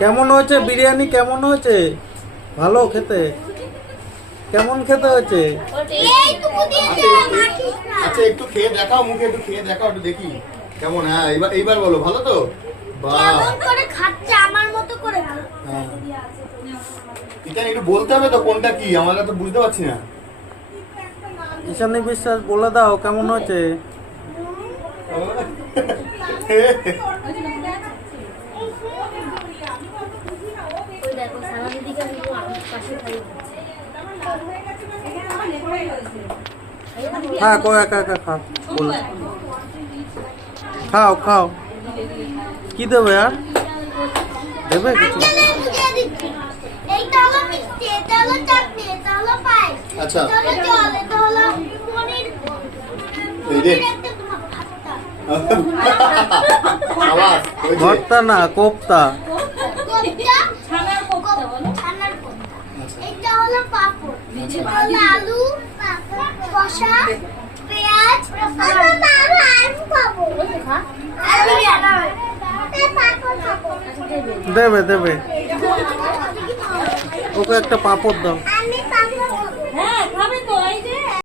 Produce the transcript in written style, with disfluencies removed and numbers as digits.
কেমন হয়েছে বিরিয়ানি? কেমন হয়েছে? ভালো খেতে? কেমন খেতে হয়েছে? আচ্ছা একটু খেয়ে দেখাও, মুখে একটু খেয়ে দেখাও, একটু দেখি কেমন। হ্যাঁ এইবার বলো, ভালো তো? এটা একটু বলতে হবে তো কোনটা কি, আমরা তো বুঝতে পারছি না। ঈশানী বিশ্বাস বলে দাও কেমন হয়েছে? হ্যাঁ কো একা একা খাও, বলো। খাও খাও, কি দেবে আর? দেবে কিছু? আচ্ছা ভর্তা না কোপ্তা। আলু, শসা, পেঁয়াজ, দেবে দেবে, ওকে একটা পাপড় দাও।